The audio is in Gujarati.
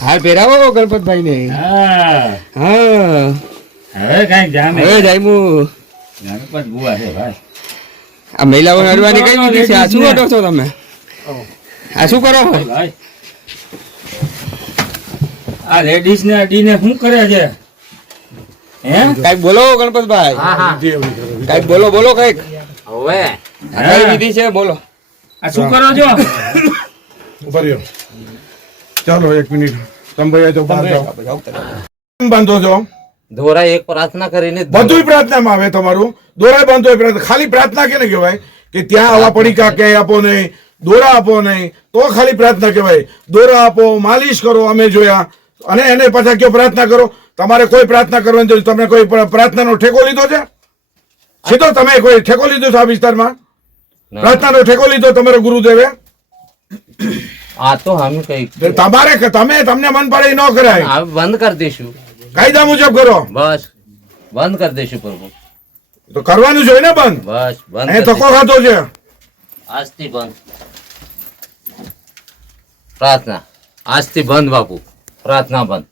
હાર પહેરાવો ગણપતભાઈ ને હા. હા. હવે કાંઈક જામે. હવે જાયમું. ગણપત બુઆ છે ભાઈ. આ મહિલાઓ અડવાની કઈ વિધિ છે? આ શું કરો છો તમે? આ શું કરો? ભાઈ આ લેડીઝ ને અડીને શું કરે છે? હે? કંઈક બોલો ગણપતભાઈ. કંઈક બોલો બોલો કંઈક. હવે? કઈ વિધિ છે? બોલો. આ શું કરો છો? ઊભા રહ્યો. ચાલો એક મિનિટ. તમે તો બહાર જાઓ. કેમ બાંધો છો? દોરા એક પ્રાર્થના કરીને બધું. પ્રાર્થનામાં આવે તમારું. દોરા બાંધો પ્રાર્થના. ખાલી પ્રાર્થના કેને કહેવાય? કે ત્યાં આવા પડીકા ક્યાંય આપો નહીં દોરા આપો નહીં તો ખાલી પ્રાર્થના કહેવાય. દોરા આપો માલિશ કરો અમે જોયા. અને એને પાછા કયો પ્રાર્થના કરો? તમારે કોઈ પ્રાર્થના કરવાની જરૂર તમે કોઈ પ્ર- પ્રાર્થનાનો ઠેકો લીધો છે? સીધો તમે કોઈ ઠેકો લીધો છે આ વિસ્તારમાં? ના. પ્રાર્થનાનો ઠેકો લીધો તમારો ગુરુદેવે? આ તો અમે કઈ તમારે તમે તમને મન પડે ન કરાય. બંધ કરી દઈશું. કાયદા મુજબ કરો. બસ. બંધ કરી દઈશું પ્રભુ. તો કરવાનું જોઈએ ને બંધ? બસ બંધ એ તકો ખાતો છે. આજથી બંધ. પ્રાર્થના. આજથી બંધ બાપુ. પ્રાર્થના બંધ.